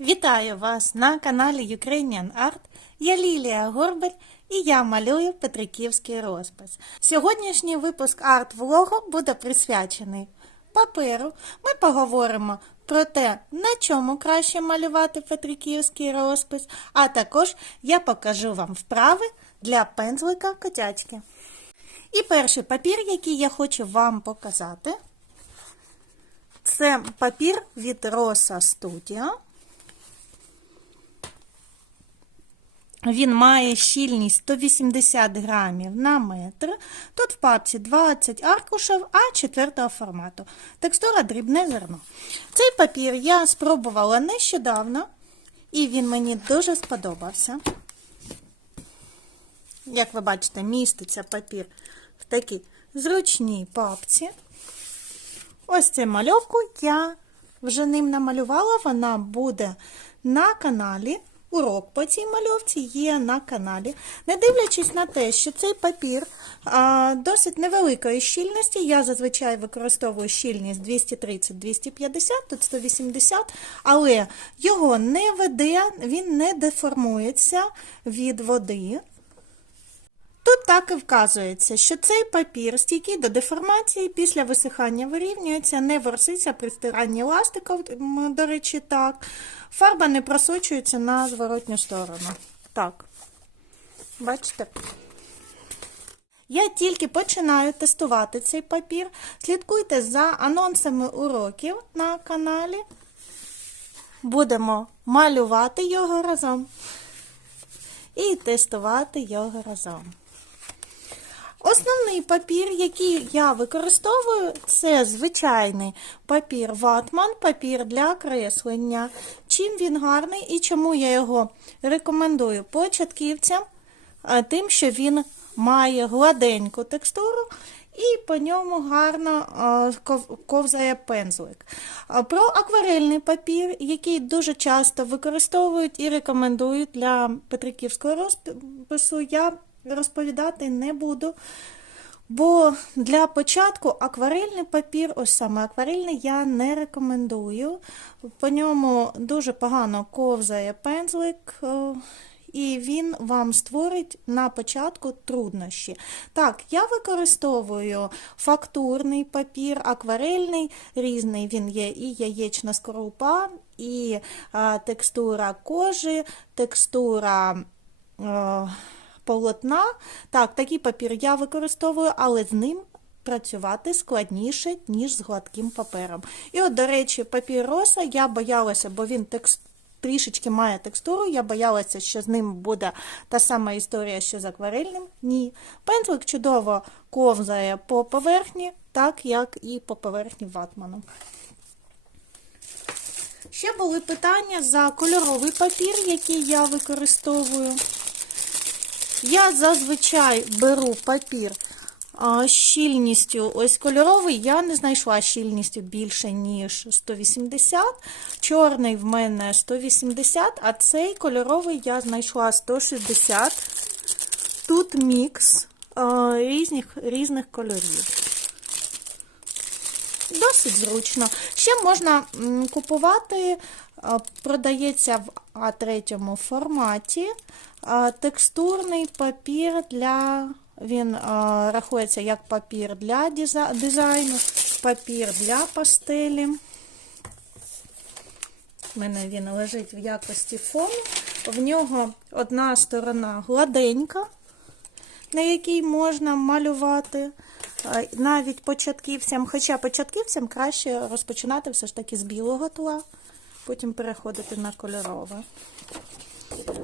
Вітаю вас на каналі Ukrainian Art. Я Лілія Горбель і я малюю Петриківський розпис. Сьогоднішній випуск арт-влогу буде присвячений паперу. Ми поговоримо про те, на чому краще малювати Петриківський розпис, а також я покажу вам вправи для пензлика котячки. І перший папір, який я хочу вам показати, це папір від Rosa Studio. Він має щільність 180 грамів на метр. Тут в папці 20 аркушів А 4 формату. Текстура дрібне зерно. Цей папір я спробувала нещодавно, і він мені дуже сподобався. Як ви бачите, міститься папір в такій зручній папці. Ось цю мальовку я вже ним намалювала, вона буде на каналі. Урок по цій мальовці є на каналі. Не дивлячись на те, що цей папір а, досить невеликої щільності, я зазвичай використовую щільність 230-250, тут 180, але його не веде, він не деформується від води. Тут так і вказується, що цей папір стійкий до деформації після висихання вирівнюється, не ворситься при стиранні ластиком, м, до речі, так. Фарба не просочується на зворотню сторону. Так. Бачите? Я тільки починаю тестувати цей папір. Слідкуйте за анонсами уроків на каналі. Будемо малювати його разом і тестувати його разом. Основний папір, який я використовую, це звичайний папір ватман, папір для креслення. Чим він гарний і чому я його рекомендую початківцям, тим, що він має гладеньку текстуру і по ньому гарно ковзає пензлик. Про акварельний папір, який дуже часто використовують і рекомендують для петриківського розпису, я розповідати не буду. Бо для початку акварельний папір, ось саме акварельний, я не рекомендую. По ньому дуже погано ковзає пензлик, е, і він вам створить на початку труднощі. Так, я використовую фактурний папір, акварельний, різний він є і яєчна скорлупа, і текстура кожи, текстура. е, полотна. Так, такий папір я використовую, але з ним працювати складніше, ніж з гладким папером. І от, до речі, папір роса я боялася, бо він текст... трішечки має текстуру, я боялася, що з ним буде та сама історія, що з акварельним. Ні. Пензлик чудово ковзає по поверхні, так як і по поверхні ватману. Ще були питання за кольоровий папір, який я використовую. Я зазвичай беру папір щільністю, ось кольоровий, я не знайшла щільністю більше, ніж 180. Чорний в мене 180, а цей кольоровий я знайшла 160. Тут мікс різних, різних кольорів. Досить зручно. Ще можна купувати, продається в А3 форматі текстурний папір для. Він а, рахується як папір для дизайну, папір для пастелі. У мене він лежить в якості фону. В нього одна сторона гладенька, на якій можна малювати. Навіть початківцям, хоча початківцям краще розпочинати все ж таки з білого тла, потім переходити на кольорове.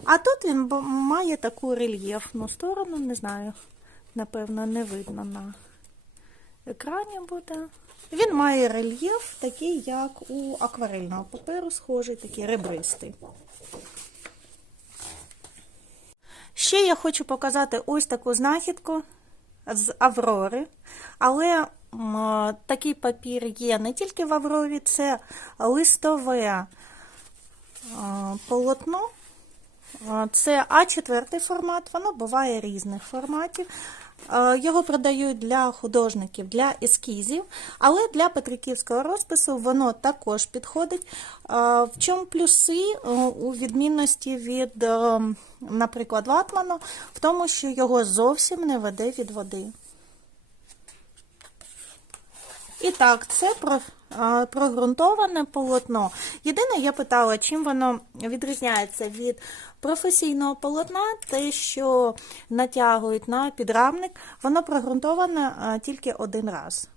А тут він має таку рельєфну сторону, не знаю, напевно, не видно на екрані буде. Він має рельєф, такий, як у акварельного паперу, схожий, такий ребристий. Ще я хочу показати ось таку знахідку з Аврори, але такий папір є не тільки в Аврорі, це листове е, полотно. Е, Це А4 формат, воно буває різних форматів. Е, Його продають для художників, для ескізів, але для петриківського розпису воно також підходить. В чому плюси у відмінності від, е, наприклад, ватману, в тому, що його зовсім не веде від води. І так, це про, прогрунтоване полотно. Єдине, я питала, чим воно відрізняється від професійного полотна, те, що натягують на підрамник, воно прогрунтоване тільки один раз.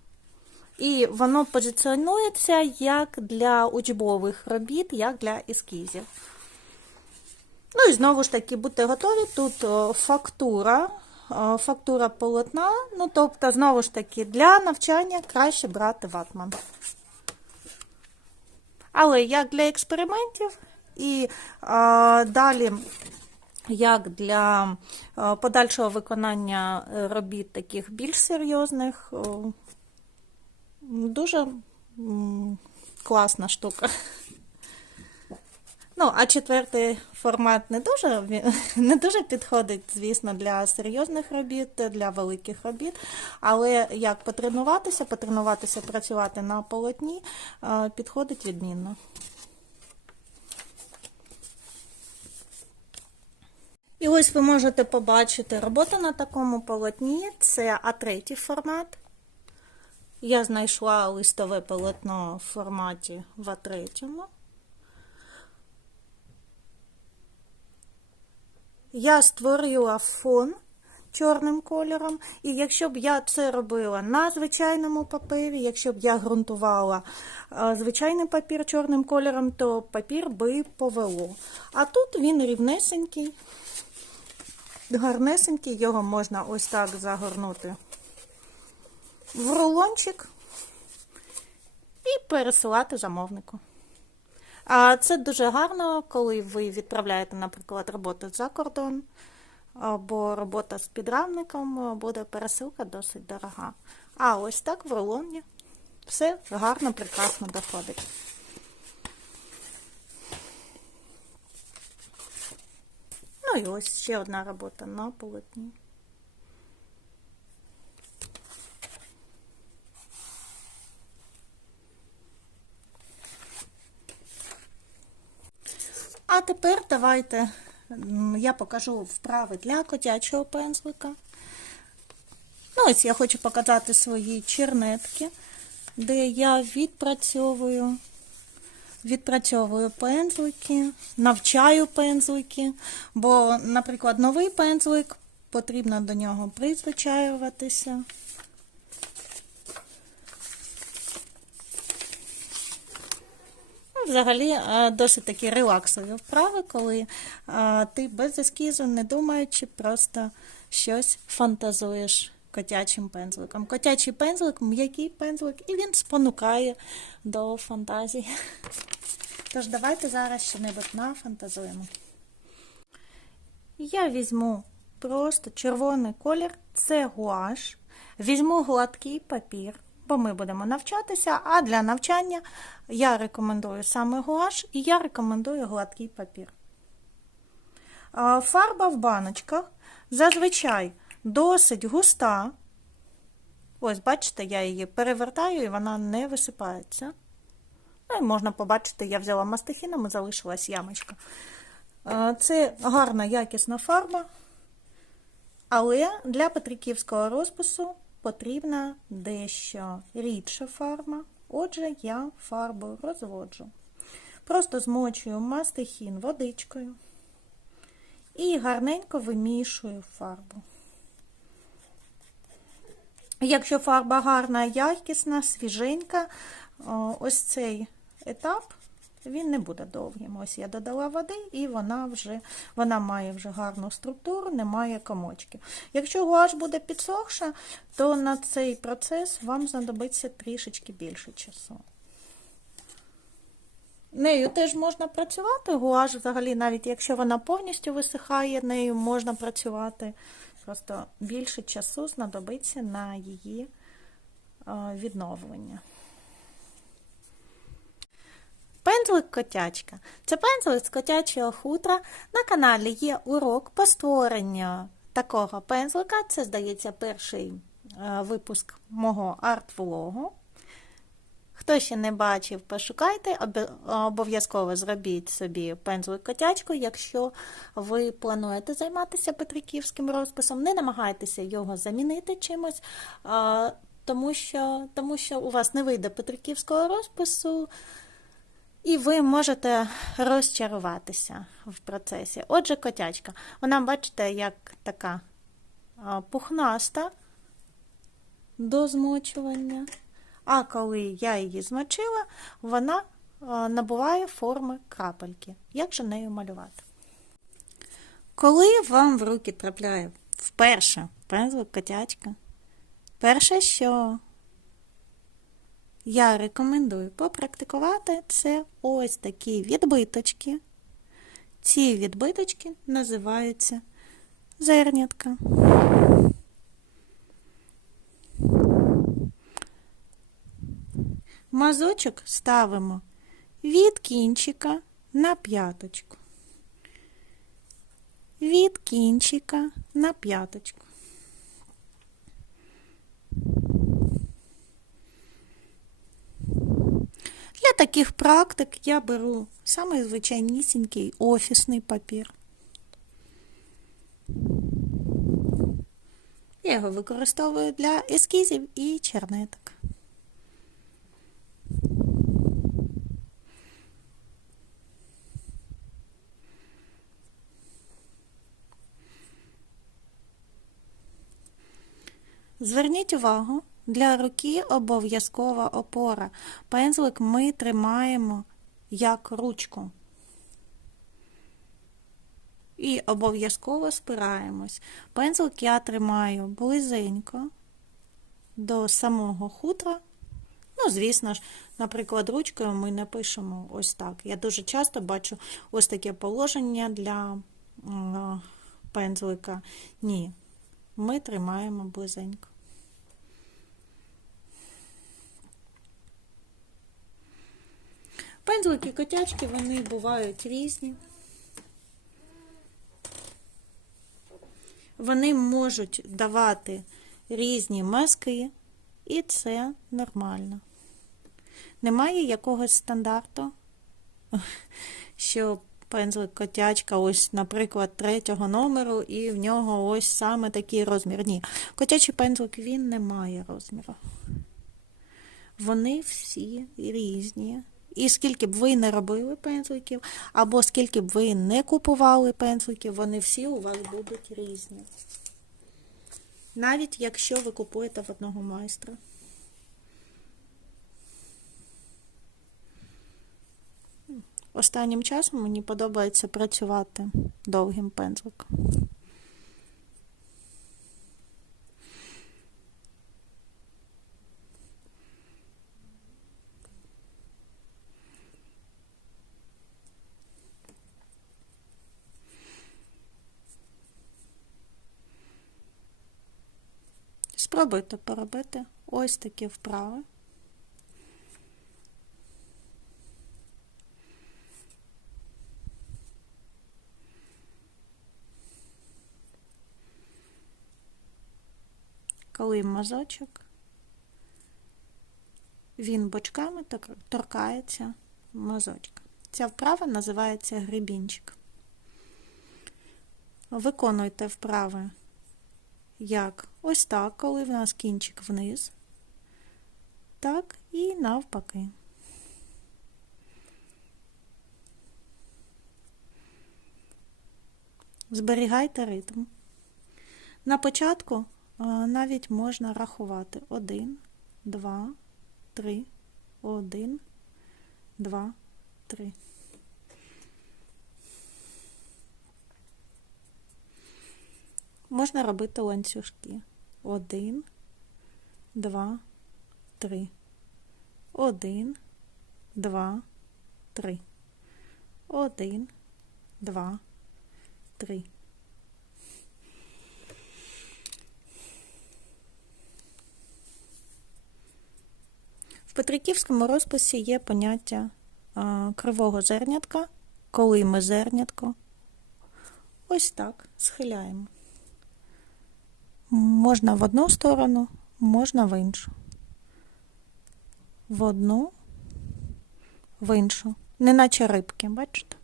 І воно позиціонується як для учбових робіт, як для ескізів. Ну і знову ж таки, будьте готові, тут фактура, фактура полотна, ну тобто, знову ж таки, для навчання краще брати ватман. Але як для експериментів і а, далі, як для подальшого виконання е, робіт таких більш серйозних, дуже класна штука. Ну, а четвертий формат не дуже не дуже підходить, звісно, для серйозних робіт, для великих робіт. Але як потренуватися, потренуватися, працювати на полотні, е, підходить відмінно. І ось ви можете побачити робота на такому полотні це А3 формат. Я знайшла листове полотно в форматі в А3. Я створила фон чорним кольором, і якщо б я це робила на звичайному папері, якщо б я ґрунтувала е, звичайний папір чорним кольором, то папір би повело. А тут він рівнесенький, гарнесенький, його можна ось так загорнути в рулончик і пересилати замовнику. А це дуже гарно, коли ви відправляєте, наприклад, роботу за кордон, або робота з підрамником, буде пересилка досить дорога. А ось так в рулоні все гарно, прекрасно доходить. Ну і ось ще одна робота на полотні. Тепер давайте я покажу вправи для котячого пензлика. Ну, ось я хочу показати свої чернетки, де я відпрацьовую, відпрацьовую пензлики, навчаю пензлики, бо, наприклад, новий пензлик потрібно до нього призвичаюватися. Взагалі е, досить такі релаксові вправи, коли е, ти без ескізу, не думаючи, просто щось фантазуєш котячим пензликом. Котячий пензлик, м'який пензлик, і він спонукає до фантазії. Тож давайте зараз щось нафантазуємо. Я візьму просто червоний колір, це гуаш. Візьму гладкий папір, бо ми будемо навчатися, а для навчання я рекомендую саме гуаш і я рекомендую гладкий папір. Фарба в баночках зазвичай досить густа. Ось, бачите, я її перевертаю і вона не висипається. Ну і можна побачити, я взяла мастихіном і залишилась ямочка. Це гарна якісна фарба, але для петриківського розпису потрібна дещо рідша фарба. Отже, я фарбу розводжу. Просто змочую мастихін водичкою і гарненько вимішую фарбу. Якщо фарба гарна, якісна, свіженька, ось цей етап він не буде довгим. Ось я додала води, і вона вже вона має вже гарну структуру, немає комочків. Якщо гуаш буде підсохша, то на цей процес вам знадобиться трішечки більше часу. Нею теж можна працювати. Гуаш, взагалі, навіть якщо вона повністю висихає, нею можна працювати. Просто більше часу знадобиться на її е, відновлення. Пензлик котячка. Це пензлик з котячого хутра. На каналі є урок по створенню такого пензлика. Це, здається, перший е, випуск мого арт-влогу. Хто ще не бачив, пошукайте, обов'язково зробіть собі пензлик котячку, якщо ви плануєте займатися петриківським розписом. Не намагайтеся його замінити чимось, тому що, тому що у вас не вийде петриківського розпису, і ви можете розчаруватися в процесі. Отже, котячка. Вона, бачите, як така пухнаста до змочування. А коли я її змочила, вона набуває форми крапельки. Як же нею малювати? Коли вам в руки трапляє вперше пензлик котячка, перше, що я рекомендую попрактикувати, це ось такі відбиточки. Ці відбиточки називаються зернятка. Мазочок ставимо від кінчика на п'яточку. Від кінчика на п'яточку. Для таких практик я беру самий звичайнісінький офісний папір. Я його використовую для ескізів і чернеток. Зверніть увагу, для руки обов'язкова опора. Пензлик ми тримаємо як ручку. І обов'язково спираємось. Пензлик я тримаю близенько до самого хутра. Ну, звісно ж, наприклад, ручкою ми не пишемо ось так. Я дуже часто бачу ось таке положення для пензлика. Ні, ми тримаємо близенько. Пензлики котячки, вони бувають різні. Вони можуть давати різні мазки, і це нормально. Немає якогось стандарту, що пензлик котячка, ось, наприклад, третього номеру, і в нього ось саме такий розмір. Ні, котячий пензлик він не має розміру. Вони всі різні. І скільки б ви не робили пензликів, або скільки б ви не купували пензликів, вони всі у вас будуть різні. Навіть якщо ви купуєте в одного майстра. Останнім часом мені подобається працювати довгим пензликом. Спробуйте поробити ось такі вправи. Коли мазочок, він бочками торкається мазочка. Ця вправа називається грибінчик. Виконуйте вправи як ось так, коли в нас кінчик вниз, так і навпаки. Зберігайте ритм. На початку навіть можна рахувати 1, 2, 3, 1, 2, 3. Можна робити ланцюжки. Один, два, три. Один, два, три. Один, два, три. В Петриківському розписі є поняття кривого зернятка, коли ми зернятко ось так схиляємо. Можна в одну сторону, можна в іншу. В одну, в іншу. Неначе рибки, бачите?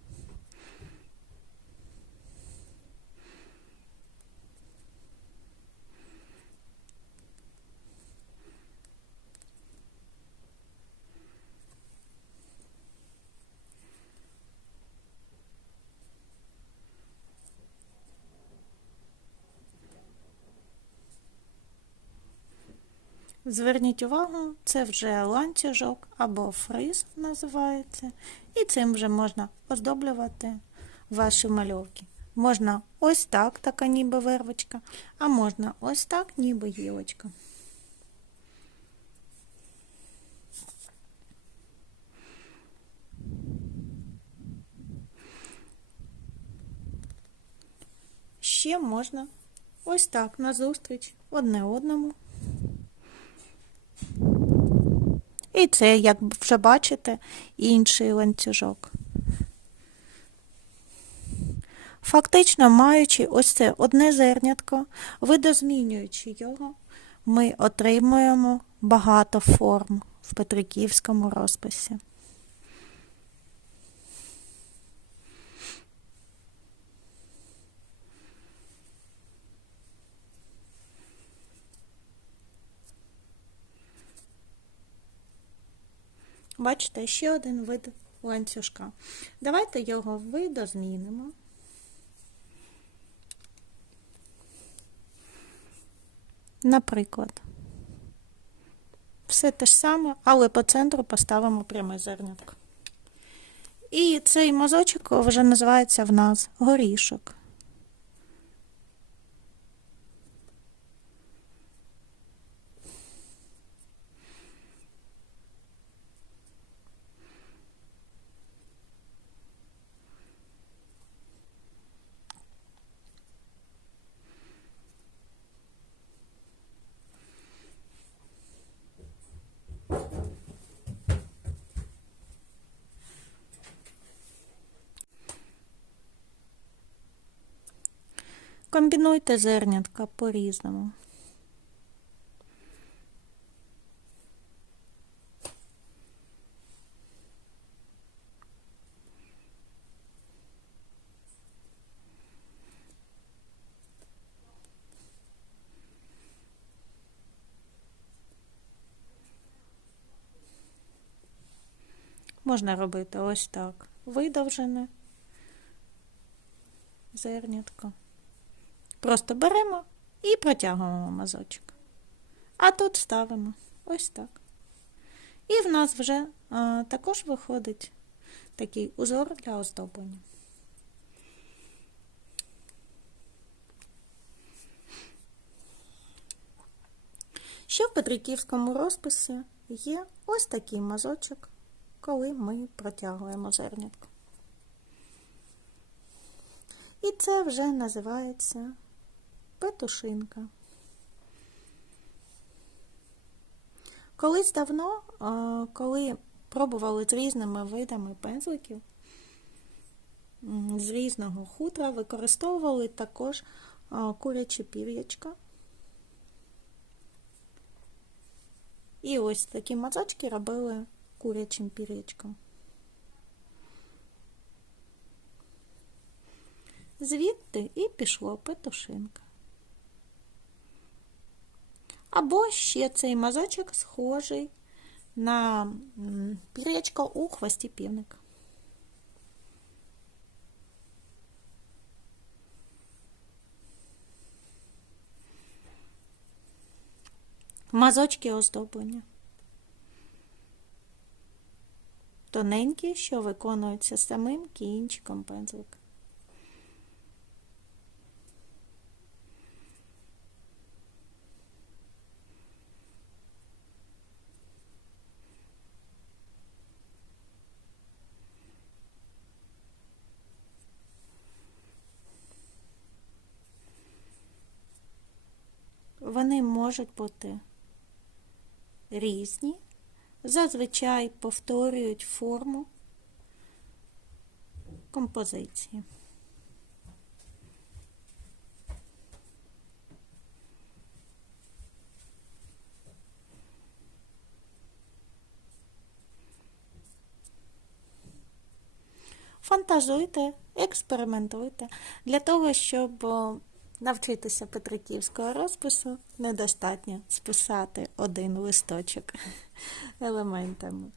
Зверніть увагу, це вже ланцюжок або фриз називається, і цим вже можна оздоблювати ваші мальовки. Можна ось так, така ніби вервочка, а можна ось так, ніби гілочка. Ще можна ось так назустріч одне одному. І це, як вже бачите, інший ланцюжок. Фактично, маючи ось це одне зернятко, видозмінюючи його, ми отримуємо багато форм в Петриківському розписі. Бачите, ще один вид ланцюжка. Давайте його видозмінимо. Наприклад, все те ж саме, але по центру поставимо пряме зернятко. І цей мазочок вже називається в нас горішок. Комбінуйте зернятка по-різному. Можна робити ось так. Видовжене зернятко. Просто беремо і протягуємо мазочок. А тут ставимо ось так. І в нас вже а, також виходить такий узор для оздоблення. Ще в Петриківському розписі є ось такий мазочок, коли ми протягуємо зернятко. І це вже називається петушинка. Колись давно, коли пробували з різними видами пензликів, з різного хутра, використовували також курячі пір'ячка. І ось такі мазочки робили курячим пір'ячком. Звідти і пішло петушинка. Або ще цей мазочок схожий на пір'ячко у хвості півника. Мазочки оздоблення. Тоненькі, що виконуються самим кінчиком пензлика. вони можуть бути різні, зазвичай повторюють форму композиції. Фантазуйте, експериментуйте для того, щоб навчитися петриківського розпису, недостатньо списати один листочок елементами.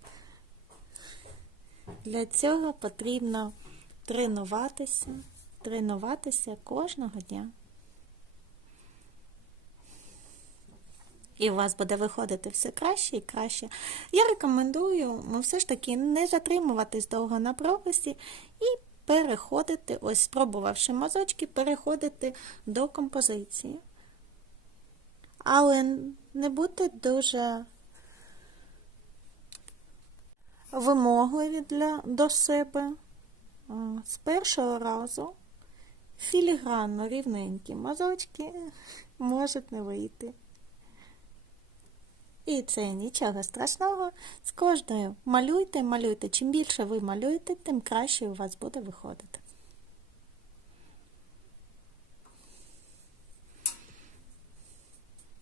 Для цього потрібно тренуватися, тренуватися кожного дня. І у вас буде виходити все краще і краще. Я рекомендую ну, все ж таки не затримуватись довго на прописі і переходити, ось спробувавши мазочки, переходити до композиції. Але не будьте дуже вимогливі для, до себе. З першого разу філігранно рівненькі мазочки можуть не вийти. І це нічого страшного. З кожною малюйте, малюйте. Чим більше ви малюєте, тим краще у вас буде виходити.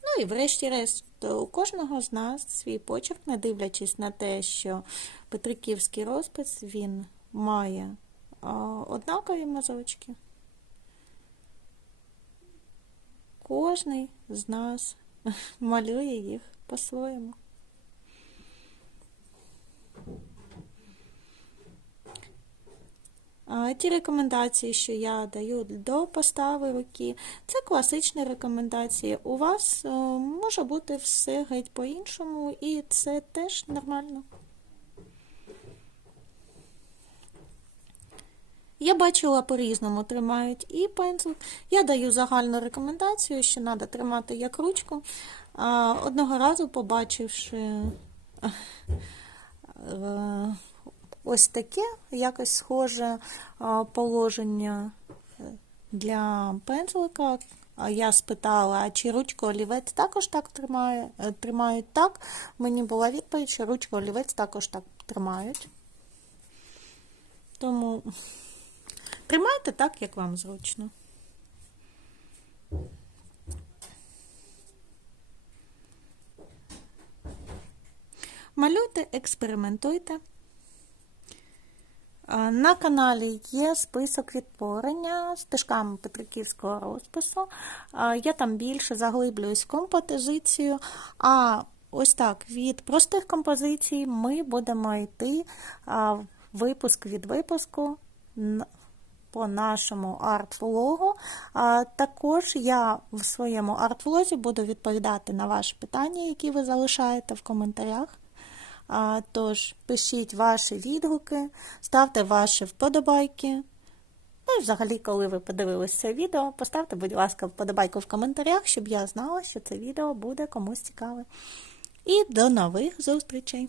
Ну і врешті-решт, у кожного з нас свій почерк, не дивлячись на те, що Петриківський розпис він має однакові мазочки. Кожний з нас малює їх по-своєму. Ті рекомендації, що я даю до постави руки, це класичні рекомендації. У вас е, може бути все геть по-іншому, і це теж нормально. Я бачила по-різному тримають і пензл. Я даю загальну рекомендацію, що треба тримати як ручку. Одного разу, побачивши е, ось таке, якось схоже положення для пензлика, я спитала, а чи ручку олівець також так тримає, е, тримають так. Мені була відповідь, що ручку олівець також так тримають. Тому тримайте так, як вам зручно. Малюйте, експериментуйте. На каналі є список відтворення стежками Петриківського розпису. Я там більше заглиблююсь в композицію, а ось так від простих композицій ми будемо йти випуск від випуску по нашому арт-влогу. Також я в своєму арт-влозі буду відповідати на ваші питання, які ви залишаєте в коментарях. Тож пишіть ваші відгуки, ставте ваші вподобайки. Ну і взагалі, коли ви подивилися це відео, поставте, будь ласка, вподобайку в коментарях, щоб я знала, що це відео буде комусь цікаве. І до нових зустрічей!